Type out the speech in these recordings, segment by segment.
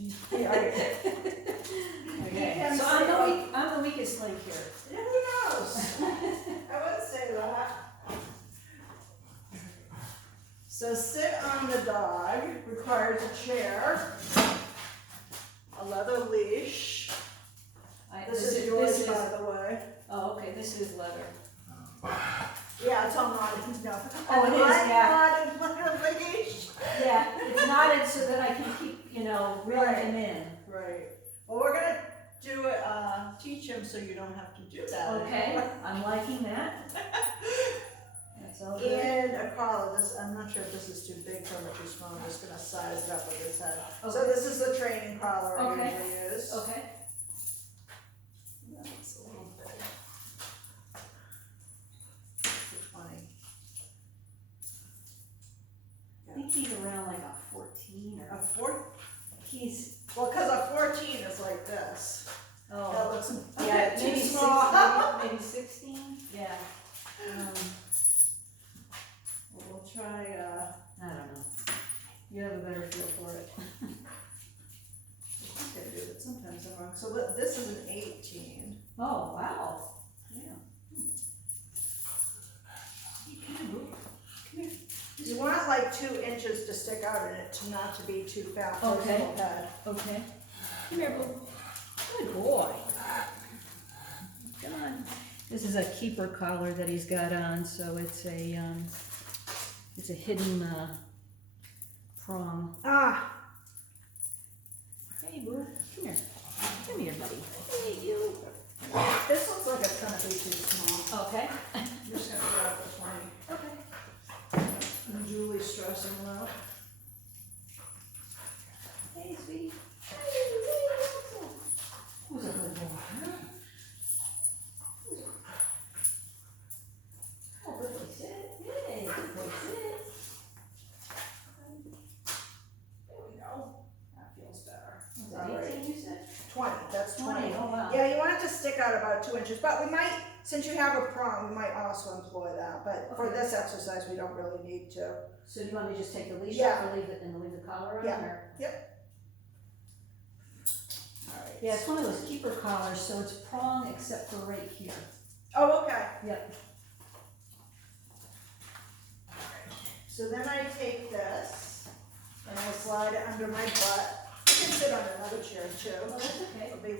Yeah, right. Okay, so I'm the weakest link here. Yeah, who knows? I wouldn't say that. So sit on the dog requires a chair, a leather leash. This is yours, by the way. Oh, okay, this is leather. Yeah, it's all knotted, no. Oh, it is, yeah. Knotted leather leash. Yeah, it's knotted so that I can keep, reeling him in. Right. Well, we're gonna do it, teach him so you don't have to do that. Okay, I'm liking that. That's all good. And a collar. I'm not sure if this is too big for him or too small. I'm just gonna size it up with his head. Okay. So this is the training collar I Okay. usually use. Okay. That's a little big. It's a 20. I think he's around like a 14 A or. 4? He's. Well, because a 14 is like this. That Oh. looks Yeah, too maybe small. 16, maybe 16. Yeah. Well, we'll try. I don't know. You have a better feel for it. I think I do, but sometimes I'm wrong. So this is an 18. Oh, wow. Yeah. Come here. You want like 2 inches to stick out in it, to not to be too fat for his Okay. little head. Okay. Come here, boo. Good boy. Come on. This is a keeper collar that he's got on, so it's a hidden prong. Ah, Hey, boo. Come here. Come here, buddy. Hey, you. this looks like it's gonna be too small. Okay. I'm just gonna grab the 20. Okay. And Julie's stressing him out. Hey, sweetie. Who's a good boy? Huh? Oh, good boy, sit. Hey, good boy, sit. There we go. That feels better. Was All it right. 18 you said? 20, that's 20. 20, oh wow. Yeah, you want it to stick out about 2 inches, but we might, since you have a prong, we might also employ that. But for Okay. this exercise, we don't really need to. So do you want me to just take the leash Yeah. off or leave it and leave the collar on? Yeah. Or? All right. Yeah, it's one of those keeper collars, so it's prong except for right here. Oh, okay. Yep. So then I take this and I slide it under my butt. You can sit on another chair too. Oh, that's okay. It'll be-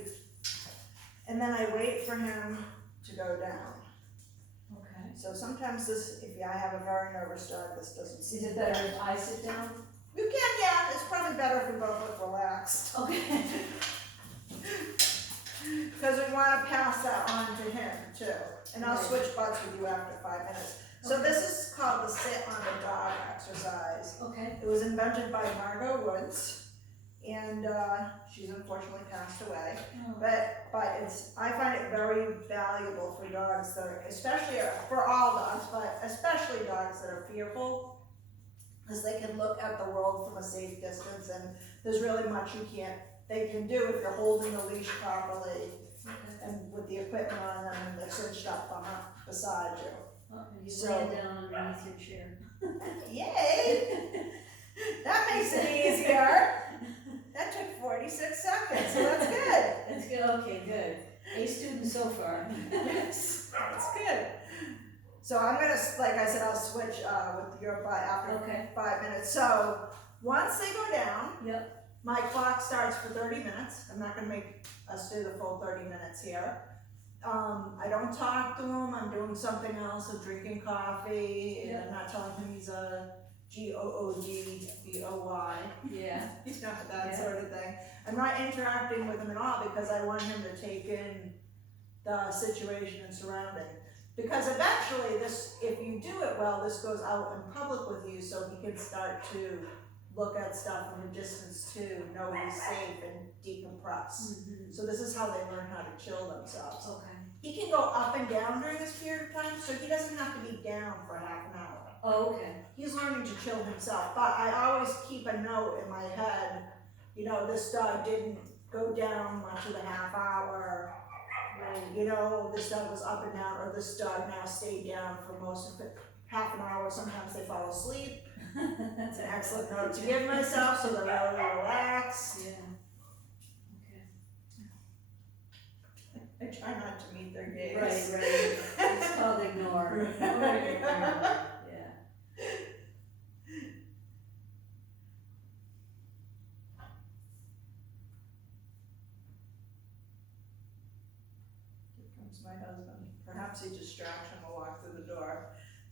And then I wait for him to go down. Okay. So sometimes this, if I have a very nervous dog, this doesn't Is seem. it better if I sit down? You can, yeah. It's probably better if we both look relaxed. Okay. Because we want to pass that on to him too. And I'll Right. switch butts with you after 5 minutes. So Okay. this is called the sit on the dog exercise. Okay. It was invented by Margot Woods, and she's unfortunately passed away. Oh. But I find it very valuable for dogs that are, especially for all dogs, but especially dogs that are fearful, because they can look at the world from a safe distance, and there's really much they can do if you're holding the leash properly and with the equipment on them and they're cinched up beside you. Oh, and you So- land down underneath your chair. Yay! That makes it easier. That took 46 seconds, so that's good. That's good. Okay, good. A student so far. Yes, that's good. So I'm gonna, like I said, I'll switch with your butt after Okay. 5 minutes. So once they go down, Yep. my clock starts for 30 minutes. I'm not gonna make us do the full 30 minutes here. I don't talk to him. I'm doing something else. I'm drinking coffee, and I'm not telling him he's a GOODBOY. Yeah. He's not that Yeah. sort of thing. I'm not interacting with him at all because I want him to take in the situation and surrounding. Because eventually if you do it well, this goes out in public with you so he can start to look at stuff from a distance too, know he's safe and decompress. Mm-hmm. So this is how they learn how to chill themselves. Okay. He can go up and down during this period of time, so he doesn't have to be down for half an hour. Oh, okay. He's learning to chill himself, but I always keep a note in my head, this dog didn't go down much of the half hour. Right. This dog was up and down, or this dog now stayed down for most of it, half an hour. Sometimes they fall asleep. That's It's an excellent note to give myself so they're really relaxed. Yeah. try not to meet their gaze. Right. It's called ignore. Yeah. Here comes my husband. Perhaps he distracts him or walk through the door.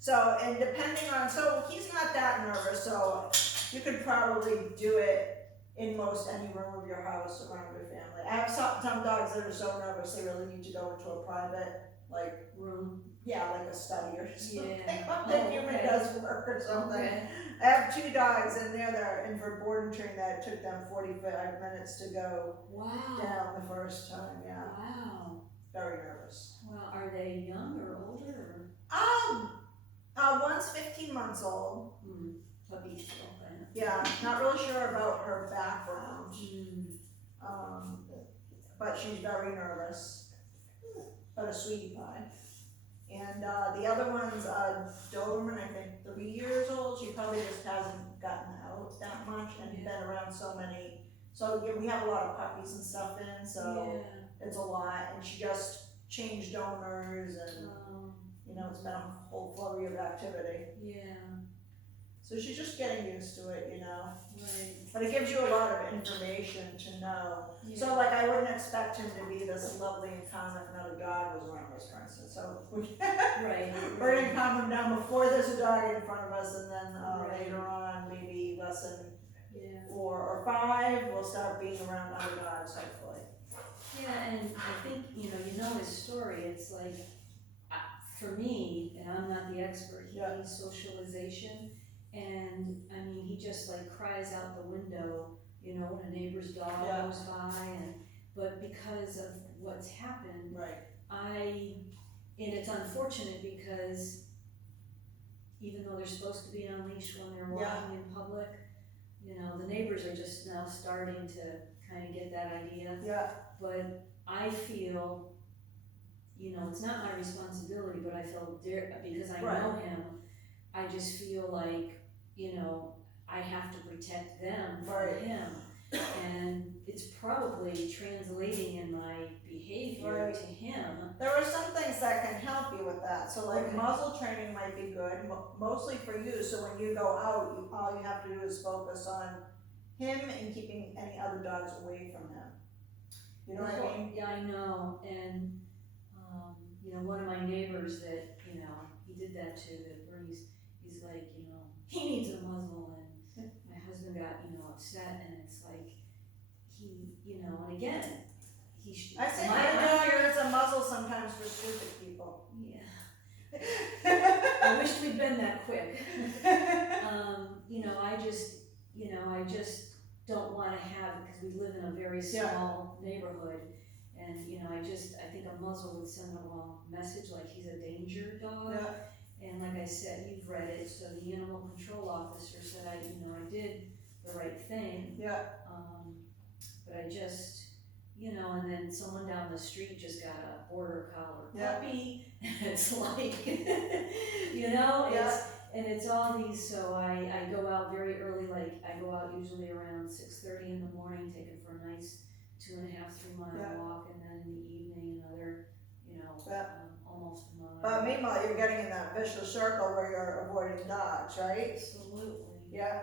So, and depending on, so he's not that nervous, so you could probably do it in most any room of your house around your family. I have some dogs that are so nervous they really need to go into a private, like, Room. yeah, like a study or something. Yeah. The human does work or something. Okay. I have 2 dogs and they're in for board and train that took them 45 minutes to go Wow. down the first time, yeah. Wow. Very nervous. Well, are they young or older or? One's 15 months old. Puppy still, right? Yeah, not really sure about her background. But she's very nervous. But a sweetie pie. And the other one's Doberman, I think 3 years old. She probably just hasn't gotten out that much and been around so many. So yeah, we have a lot of puppies and stuff in, so it's a lot. And she just changed owners and you know, it's been a whole flurry of activity. Yeah. So she's just getting used to it, you know. Right. But it gives you a lot of information to know. Yeah. So like I wouldn't expect him to be this lovely and calm if another dog was around us, for instance. So Right. we're gonna calm him down before there's a dog in front of us, and then Right. later on, maybe lesson Yeah. 4 or 5, we'll start being around other dogs, hopefully. Yeah, and I think, you know his story, it's like, for me, and I'm not the expert, he needs socialization, and, I mean, he just like cries out the window, you know, when a neighbor's dog goes by, but because of what's happened, Right. and it's unfortunate because even though they're supposed to be on leash when they're walking in public, you know, the neighbors are just now starting to kind of get that idea. Yeah. But I feel, you know, it's not my responsibility, but I feel because I know him, I just feel like, you know, I have to protect them from him. And it's probably translating in my behavior to him. There are some things that can help you with that. So like muzzle training might be good, mostly for you. So when you go out, all you have to do is focus on him and keeping any other dogs away from him. You know what I mean? Yeah, I know. And, you know, one of my neighbors that, you know, he did that to, where he's like, you know, he needs a muzzle, and my husband got, you know, upset, and it's like, he, you know, and again, he should. I say my dog needs a muzzle sometimes for stupid people. Yeah. I wish we'd been that quick. You know, I just don't want to have, because we live in a very small neighborhood, and, you know, I think a muzzle would send the wrong message, like he's a danger dog. Yeah. And like I said, you've read it, so the animal control officer said I did the right thing. Yeah. But I just, you know, and then someone down the street just got a border collar puppy. It's like, you know, it's all these, so I go out very early, like I go out usually around 6:30 in the morning, take him for a nice 2.5-3 mile walk, and then in the evening another, you know, almost a mile. But meanwhile, you're getting in that vicious circle where you're avoiding dogs, right? Absolutely. Yeah.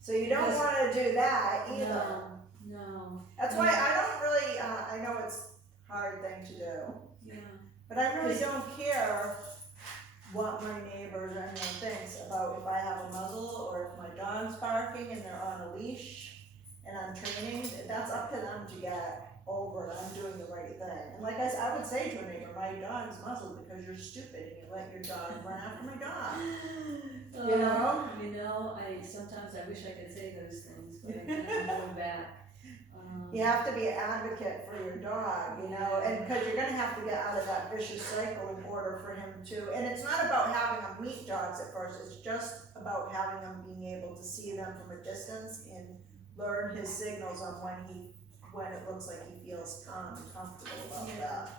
So you don't want to do that either. No. That's why I don't really, I know it's a hard thing to do. Yeah. But I really don't care what my neighbors or anyone thinks about if I have a muzzle or if my dog's barking and they're on a leash and I'm training. That's up to them to get over it. I'm doing the right thing. And like I would say to a neighbor, my dog's muzzled because you're stupid and you let your dog run after my dog. You know? You know, sometimes I wish I could say those things, but I can't go back. You have to be an advocate for your dog, you know, and because you're going to have to get out of that vicious cycle in order for him to, and it's not about having them meet dogs at first, it's just about having them being able to see them from a distance and learn his signals on when it looks like he feels calm and comfortable about that.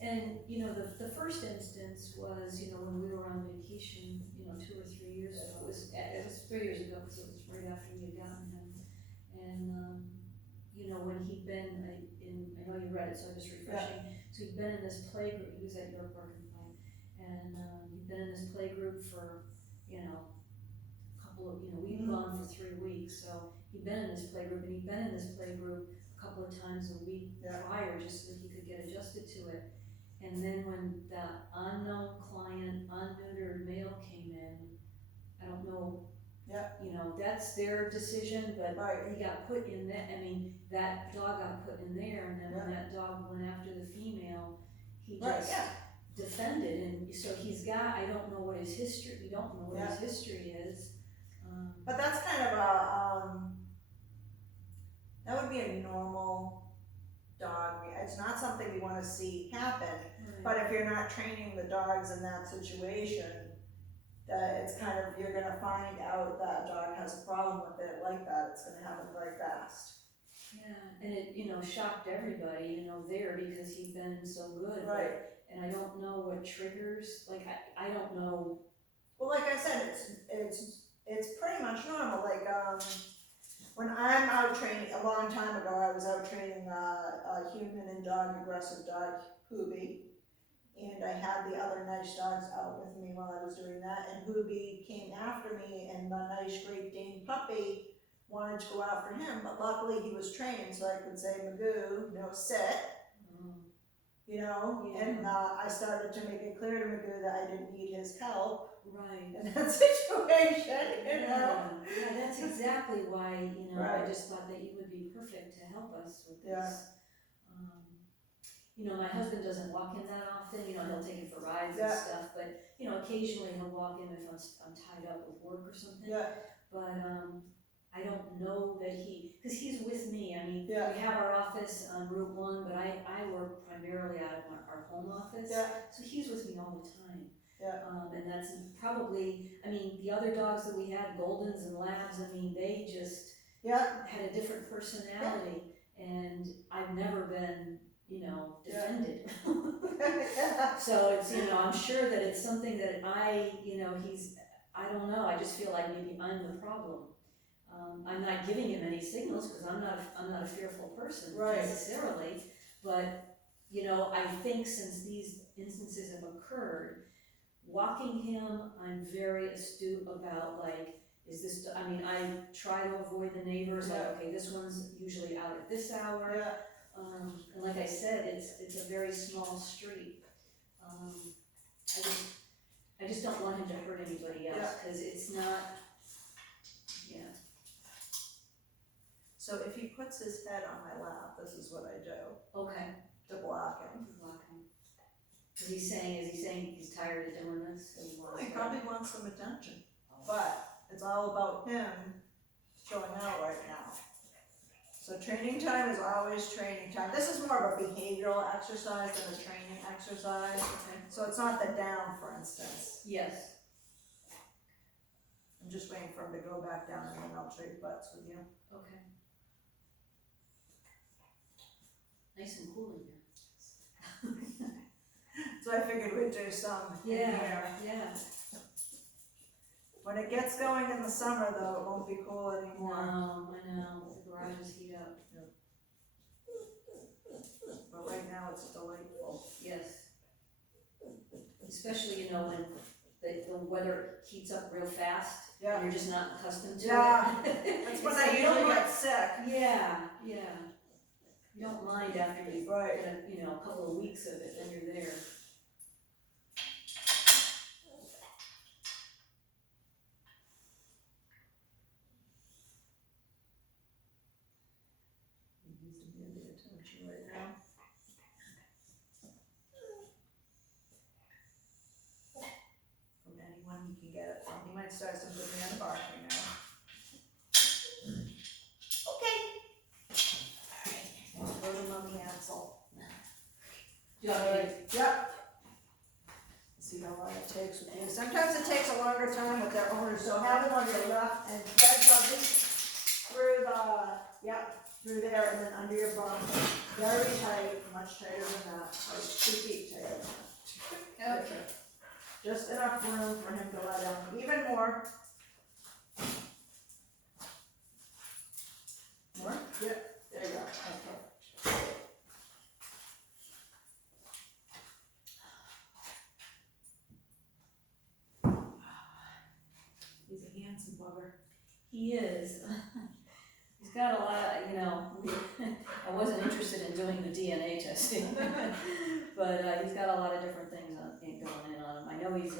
And, you know, the first instance was, you know, when we were on vacation, you know, 2 or 3 years ago, it was 3 years ago, because it was right after we had gotten him, and, you know, when he'd been, I know you read it, so I'm just refreshing. So he'd been in this play group, he was at York Work and Play, and, he'd been in this play group for, you know, we'd gone for 3 weeks, so he'd been in this play group, and he'd been in this play group a couple of times a week prior, just so that he could get adjusted to it. And then when the unknown client, unneutered male came in, I don't know, you know, that's their decision, but he got put in that, I mean, that dog got put in there, and then when that dog went after the female, he just defended, and so he's got, I don't know what his history, we don't know what his history is. But that's kind of that would be a normal dog. It's not something we want to see happen. But if you're not training the dogs in that situation, that it's kind of, you're gonna find out that a dog has a problem with it like that. It's gonna happen very fast. Yeah, and it, you know, shocked everybody, you know, there, because he'd been so good. And I don't know what triggers, like, I don't know. Well, like I said, it's pretty much normal. Like, when I'm out training, a long time ago, I was out training a human and dog, aggressive dog, Hoobie. And I had the other nice dogs out with me while I was doing that. And Hoobie came after me, and the nice Great Dane puppy wanted to go after him. But luckily he was trained, so I could say, Magoo, no, sit. You know, and I started to make it clear to Magoo that I didn't need his help in that situation, you know. Yeah, that's exactly why, you know, I just thought that you would be perfect to help us with this. You know, my husband doesn't walk in that often, you know, he'll take him for rides and stuff, but, you know, occasionally he'll walk in if I'm tied up with work or something. But, I don't know that because he's with me. I mean, we have our office on Route 1, but I work primarily out of our home office, so he's with me all the time. And that's probably, I mean, the other dogs that we had, Goldens and Labs, I mean, they just had a different personality, and I've never been, you know, defended. So it's, you know, I'm sure that it's something that you know, I don't know, I just feel like maybe I'm the problem. I'm not giving him any signals because I'm not a fearful person necessarily, but you know, I think since these instances have occurred, walking him, I'm very astute about, like, is this, I mean, I try to avoid the neighbors, like, okay, this one's usually out at this hour, and like I said, it's a very small street. I just don't want him to hurt anybody else, because it's not, So if he puts his head on my lap, this is what I do. To block him. Is he saying he's tired of doing this? He probably wants some attention. But it's all about him showing out right now. So training time is always training time. This is more of a behavioral exercise than a training exercise. So it's not the down, for instance. I'm just waiting for him to go back down, and then I'll trade butts with you. Nice and cool in here. So I figured we'd do some in here. When it gets going in the summer, though, it won't be cool anymore. No, I know. The garages heat up. But right now it's delightful. Especially, you know, when the weather heats up real fast. And you're just not accustomed to it. That's when I usually get sick. You don't mind after you've had, you know, a couple of weeks of it, then you're there. He needs to be a bit of attention right now. From anyone he can get it from. He might start some good man barking now. Go to Mommy Axel. See how long it takes with you. Sometimes it takes a longer time with their owners, so have it on your left and red buggy through through there and then under your bum. Very tight, much tighter than that, like 2 feet tighter than that. Just enough room for him to lie down. Even more. More? There you go. He is. He's got a lot, you know, I wasn't interested in doing the DNA testing, but he's got a lot of different things going in on him. I know he's,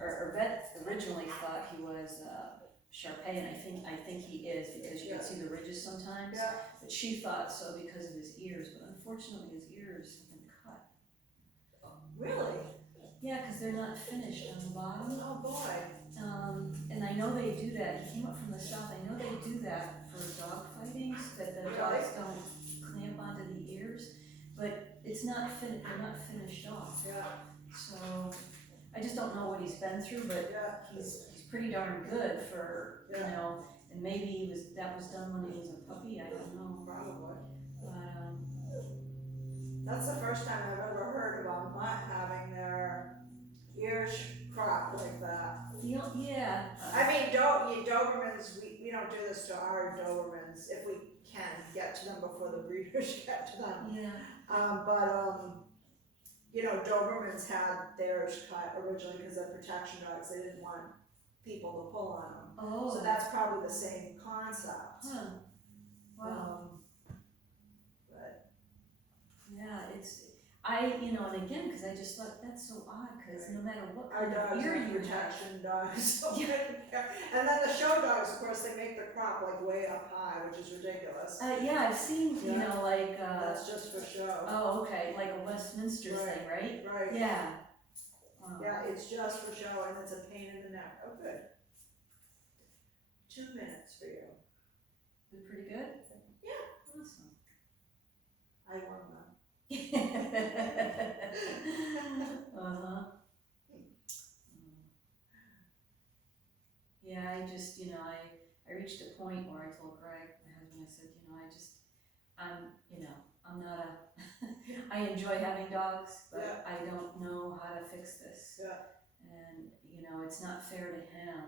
our vet originally thought he was Shar-Pei, and I think he is, because you can see the ridges sometimes. Yeah. But she thought so because of his ears, but unfortunately his ears have been cut. Really? Yeah, because they're not finished on the bottom. Oh, boy. And I know they do that. He came up from the south. I know they do that for dog fighting, so that the dogs don't clamp onto the ears. But it's not finished. They're not finished off. Yeah. So I just don't know what he's been through, but Yeah. he's pretty darn good for you Yeah. know. And maybe that was done when he was a puppy. I don't know. Probably. But That's the first time I've ever heard of a mutt having their ears cropped like that. yeah. I mean, Dobermans, we don't do this to our Dobermans if we can get to them before the breeders get to them. Yeah. You know, Dobermans had theirs cut originally because they're protection dogs. They didn't want people to pull on them. Oh. So that's probably the same concept. Huh. Wow. But Yeah, you know, and again, because I just thought that's so odd, because no matter what our kind of dogs ear are you have. protection dogs. So Yeah. And then the show dogs, of course, they make the crop like way up high, which is ridiculous. Yeah, I've seen, you Yeah. know, like, That's just for show. oh, okay, like a Westminster Right. thing, right? Right. Yeah. Wow. Yeah, it's just for show and it's a pain in the neck. Oh, good. 2 minutes for you. Is it pretty good? Yeah. Awesome. I won them. Uh-huh. Yeah, I just, you know, I reached a point where I told Greg, my husband, I said, you know, I'm not a, I enjoy having dogs, but Yeah. I don't know how to fix this. Yeah. And, you know, it's not fair to him.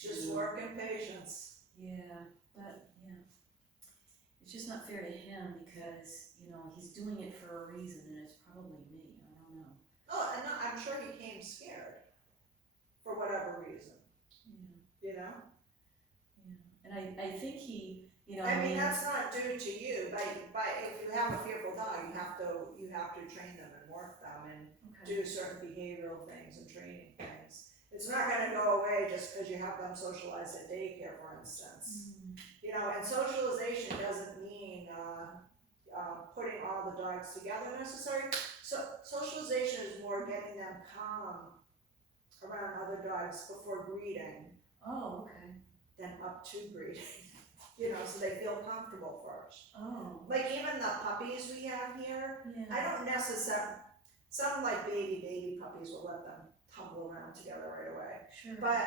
Just work and patience. Yeah, but, yeah. It's just not fair to him because, you know, he's doing it for a reason and it's probably me. I don't know. Oh, and I'm sure he came scared. For whatever reason. Yeah. You know? Yeah. And I think he, you know. I mean, that's not due to you. By if you have a fearful dog, you have to train them and work them and Okay. do certain behavioral things and training things. It's not gonna go away just because you have them socialized at daycare, for instance. Mm. You know, and socialization doesn't mean putting all the dogs together necessarily. So socialization is more getting them calm around other dogs before breeding Oh, okay. than up to breeding. You know, so they feel comfortable first. Oh. Like even the puppies we have here, Yeah. I don't necessarily, some like baby puppies will let them tumble around together right away. Sure. But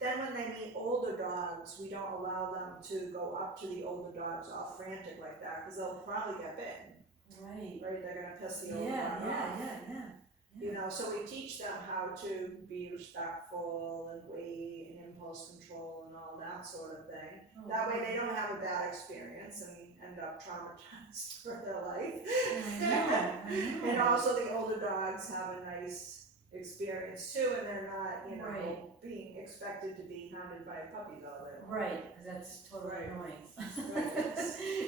then when they meet older dogs, we don't allow them to go up to the older dogs all frantic like that because they'll probably get bitten. Right. Right? They're gonna piss the older Yeah, dog off. yeah. You know, so we teach them how to be respectful and wait and impulse control and all that sort of thing. Oh, That way they don't have a bad experience and end up traumatized for their life. I know. And also the older dogs have a nice experience too, and they're not, you know, Right. being expected to be hounded by puppies all day long. Right, because that's totally Right. annoying. Right.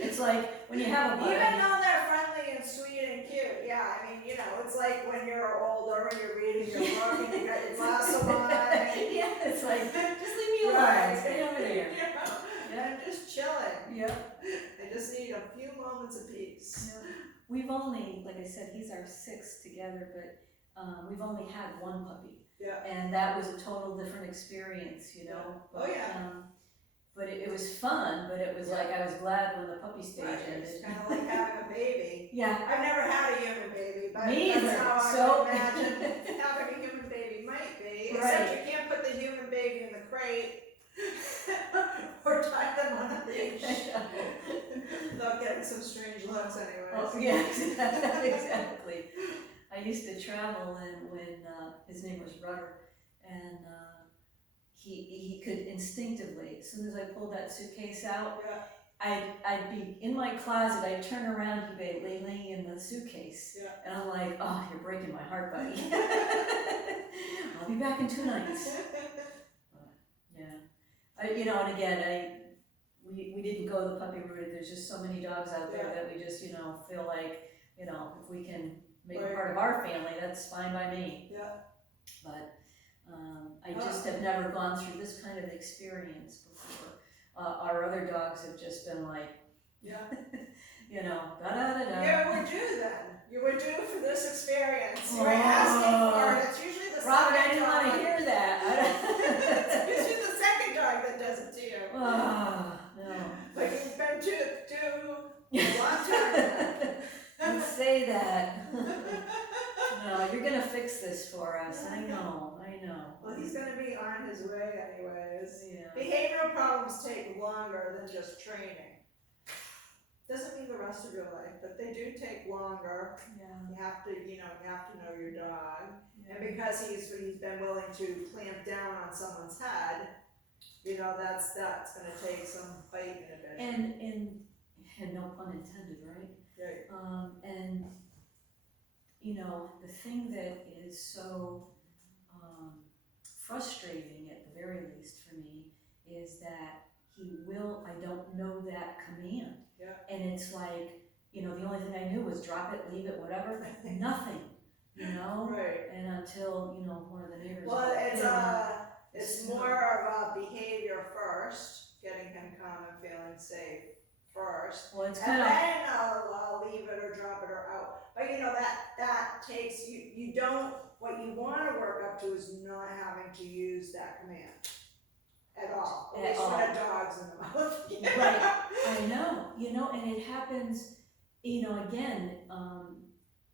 It's like when you have a Even buddy. though they're friendly and sweet and cute, yeah, I mean, you know, it's like when you're older and you're reading your book and you got your glass of wine. Yeah, it's like, just leave me alone, Right. stay over there. You know, Yeah. I'm just chilling. Yep. I just need a few moments of peace. Yeah. We've only, like I said, he's our 6th together, but we've only had one puppy. Yeah. And that was a total different experience, you know. Oh, But, yeah. but it was fun, but it was Yeah. like I was glad when the puppy stage Right, ended. it's kind of like having a baby. Yeah. I've never had a human baby, but Me that's either. how I So- would imagine having a human baby might be. Right. Except you can't put the human baby in the crate or tie them on a leash. Without getting some strange looks anyways. Oh, yeah, exactly. I used to travel and when his name was Rudder, and he could instinctively, as soon as I pulled that suitcase out, Yeah. I'd be in my closet, I'd turn around, he'd be laying in the suitcase. Yeah. And I'm like, oh, you're breaking my heart, buddy. I'll be back in 2 nights. And again, we didn't go the puppy route. There's just so many dogs out there that we just, feel like, if we can make it part of our family, that's fine by me. Yeah. But I just have never gone through this kind of experience before. Our other dogs have just been like, da-da-da-da. You were due then. You were due for this experience. You were asking for it. It's usually the Robert, I second didn't want to dog. hear that. It's usually the second dog that does it to you. Oh, no. But you've been due a long time. Don't say that. No, you're gonna fix this for us. I know. Well, he's going to be on his way anyways. Yeah. Behavioral problems take longer than just training. Doesn't mean the rest of your life, but they do take longer. Yeah. You have to, you have to know your dog. Yeah. And because he's been willing to clamp down on someone's head, that's going to take some fight inhibition. And no pun intended, right? Right. And the thing that is so frustrating at the very least for me is that he will, I don't know that command. Yeah. And it's like, the only thing I knew was drop it, leave it, whatever, nothing, Right. And until, one of the neighbors. Well, it's more of a behavior first, getting him calm and feeling safe first. Well, it's And kind of. then I'll leave it or drop it or out. But that takes, you don't, what you want to work up to is not having to use that command at all. At least when a dog's in the mouth. Right, I know, and it happens, again,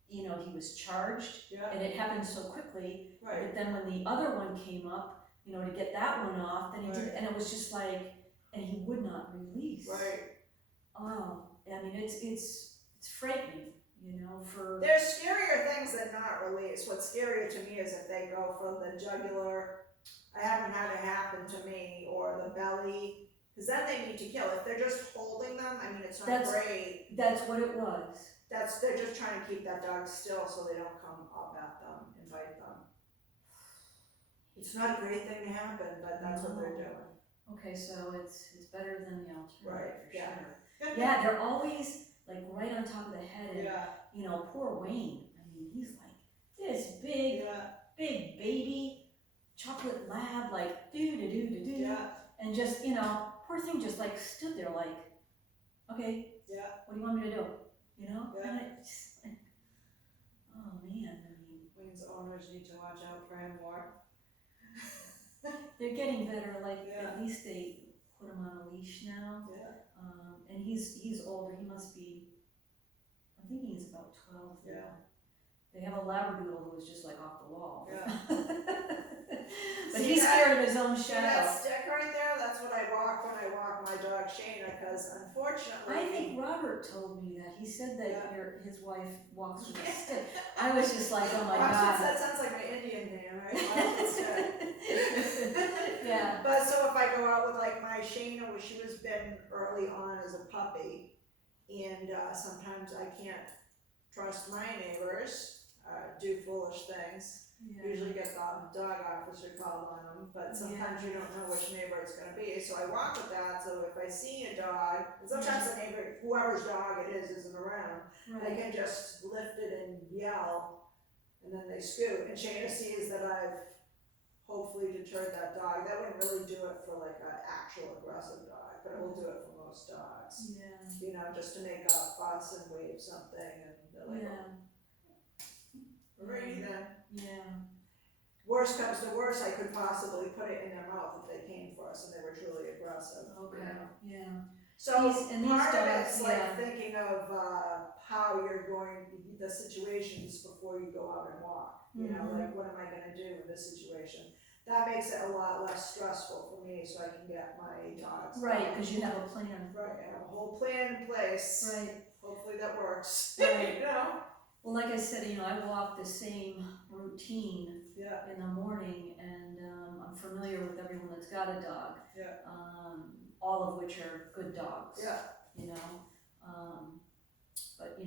he was charged, and it happened so quickly, Right. but then when the other one came up, to get that one off, then he did, and it was just like, and he would not release. Right. Oh, I mean, it's frightening, for. There's scarier things than not release. What's scarier to me is if they go for the jugular. I haven't had it happen to me, or the belly, because then they need to kill. If they're just holding them, I mean, it's not great. That's what it was. They're just trying to keep that dog still so they don't come up at them and bite them. It's not a great thing to happen, but that's what they're doing. Okay, so it's better than the alternative, Right, for yeah. sure. Yeah, they're always like right on top of the head, and Yeah. Poor Wayne. I mean, he's like this big baby chocolate lab, like do, Yeah. and just poor thing just like stood there like, okay, Yeah. what do you want me to do? Yeah. And it just like, oh man, I mean, Wayne's owners need to watch out for him more. they're getting better. Like Yeah. at least they put him on a leash now. Yeah. And he's older. He must be. I'm thinking he's about 12 now. Yeah. They have a Labradoodle who was just like off the wall. Yeah. But See he's that? scared of his own See shadow. that stick right there? That's what I walk when I walk my dog Shayna, because unfortunately. I think Robert told me that. He said that Yeah. his wife walks with a stick. I was just like, oh my Watch god. That sounds like my Indian name, right? Watch it stick. Yeah. But so if I go out with like my Shayna, she was been early on as a puppy, and sometimes I can't trust my neighbors, do foolish things. Yeah. Usually get the dog officer called on them, but sometimes you don't know which neighbor it's going to be. So I walk with that. So if I see a dog, and sometimes the neighbor, whoever's dog it is, isn't around, I Right. can just lift it and yell, and then they scoot. And Shayna sees that I've hopefully deterred that dog. That wouldn't really do it for like an actual aggressive dog, but it will do it for most dogs. Yeah. Just to make a fuss and wave something, and they're like, ready then. Yeah. Worst comes to worst, I could possibly put it in their mouth if they came for us and they were truly aggressive. Okay. Yeah. So These part of dogs, it's like thinking of how you're going, the situations before you go out and walk. Like what am I gonna do in this situation? That makes it a lot less stressful for me, so I can get my dogs. Right, because you have a plan. Right, I have a whole plan in place. Right. Hopefully that works. Right. Well, like I said, I walk the same routine Yeah. in the morning, and I'm familiar with everyone that's got a dog. Yeah. All of which are good dogs. Yeah. But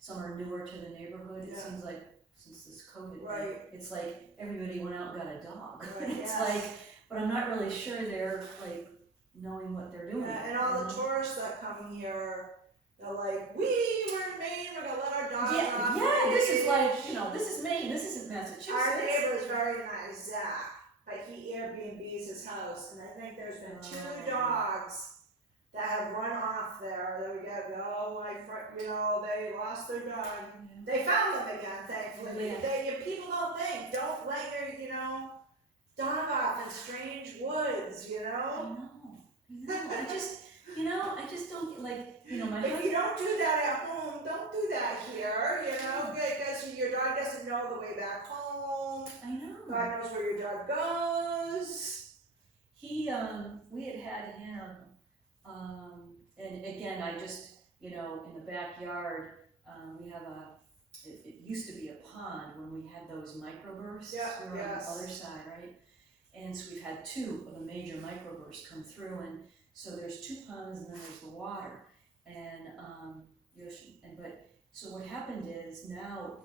some are newer to the neighborhood. It Yeah. seems like since this COVID thing, Right. it's like everybody went out and got a dog. Right, It's yes. like, but I'm not really sure they're like knowing what they're doing. Yeah, and all the tourists that come here, they're like, we're in Maine, we're gonna let our dog off. Yeah, this is like, this is Maine, this isn't Massachusetts. Our neighbor is very nice, Zach, but he Airbnbs his house, and I think there's been 2 dogs that have run off there, that we get, my friend, they lost their dog. They found them again, thankfully. Yeah. People don't think, don't let your, dog off in strange woods, I know. I just don't, like, my If husband. you don't do that at home, don't do that here, because your dog doesn't know the way back home. I know. God knows where your dog goes. We had him, and again, I just, in the backyard, we have it used to be a pond when we had those microbursts. Yeah, We were on the yes. other side, right? And so we've had 2 of the major microbursts come through, and so there's 2 ponds and then there's the water, and the ocean. So what happened is now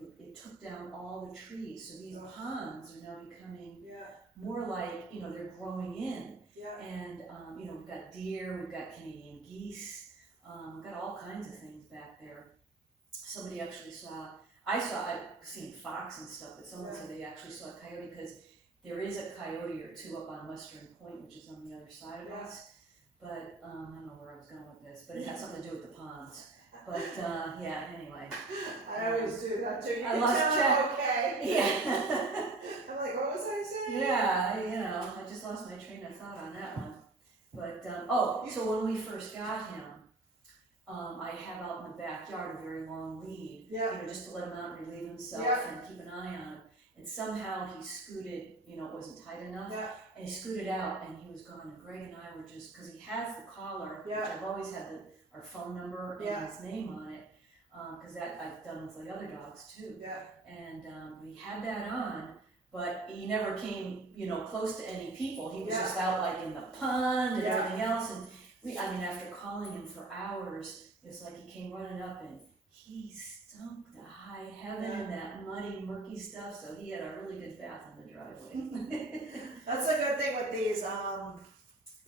it took down all the trees, so these ponds are now becoming more like, they're growing in. Yeah. And, we've got deer, we've got Canadian geese, we've got all kinds of things back there. Somebody actually I've seen fox and stuff, but someone said they actually saw a coyote, because there is a coyote or 2 up on Western Point, which is on the other side of us. But, I don't know where I was going with this, but it has something to do with the ponds. But, anyway. I always do that too. I lost track. Okay. Yeah. I'm like, what was I saying? Yeah, I just lost my train of thought on that one. But, so when we first got him, I have out in the backyard a very long lead, just to let him out and relieve himself and keep an eye on him. And somehow he scooted, it wasn't tight enough, and he scooted out and he was gone. And Greg and I were just, because he has the collar, which I've always had our phone number and his name on it, because that I've done with the other dogs too. And we had that on, but he never came, close to any people. He was just out like in the pond and everything else. And after calling him for hours, it's like he came running up and he stunk to high heaven in that muddy, murky stuff. So he had a really good bath in the driveway. That's a good thing with these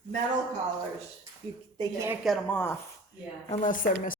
metal collars. They can't get them off unless they're